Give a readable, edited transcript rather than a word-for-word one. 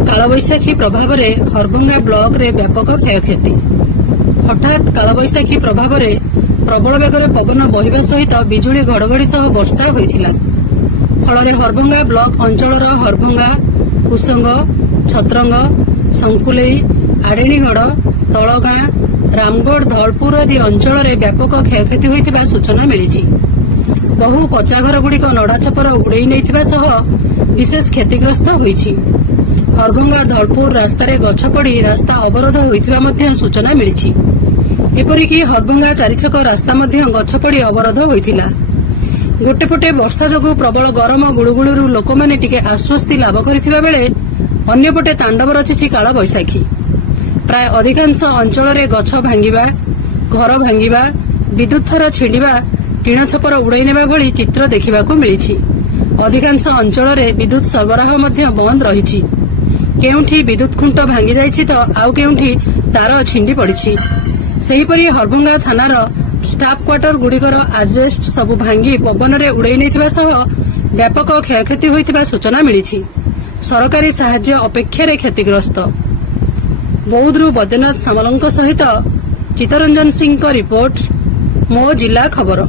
कालबैशाखी प्रभाव में हरभंगा ब्लॉक रे व्यापक क्षयक्षति। हठात कालबैशाखी प्रभाव में प्रबल बेगर पवन बहिबा सहित बिजुली घड़घड़ी सह वर्षा होइथिला। फल हरभंगा ब्लॉक अंचल हरभंगा, कुसंग, छत्रंग, संकुलेई, आड़ेणीगढ़, तलगां, रामगढ़, धौलपुर आदि अंचल में व्यापक क्षयक्षति होइथिबा सूचना मिली। बहु कच्चा घर गुड़िक नड़ा छपर उड़े नहीं सह विशेष क्षतिग्रस्त होइछि। हरभंगा धौलपुर रास्तार गछ पड़ी रास्ता अवरोध होइथिबा सूचना मिली। एपरिक हरभंगा चारिछक रास्ता गछ पड़ी अवरोध होइथिला। गोटेपटे वर्षा जोगु प्रबल गरम गुड़ुगुड़ू लोक मैंने टिके आश्वस्ति लाभ करथिबा बेले अन्यपटे तांडव रचिछि काल बैशाखी। प्राय अधिकांश अंचल में गछ भांगिबा, घर भांगिबा, विद्युत तार छिंडिबा, टीण छपर उड़ाई नेबा भली चित्र देखिबाकू मिलिछि। अधिकांश अंचल में विद्युत सरबराह बंद रही। केउठी विद्युत खुंट भांगी जाइछि तो आउ केउठी तार छिंडी पड़िछि। सेहीपरि हरभंगा थानार स्टाफ क्वार्टर गुड़िकर आजबेस्ट सबु भांगी पवन में उड़ाई नहीं व्यापक क्षयक्षति होइथिबा सूचना मिली। सरकारी साहाय्य अपेक्षा क्षतिग्रस्त। बौद्धरू बैद्यनाथ सामलଙ୍କ सहित चित्तरंजन सिंह रिपोर्ट, मो जिला खबर।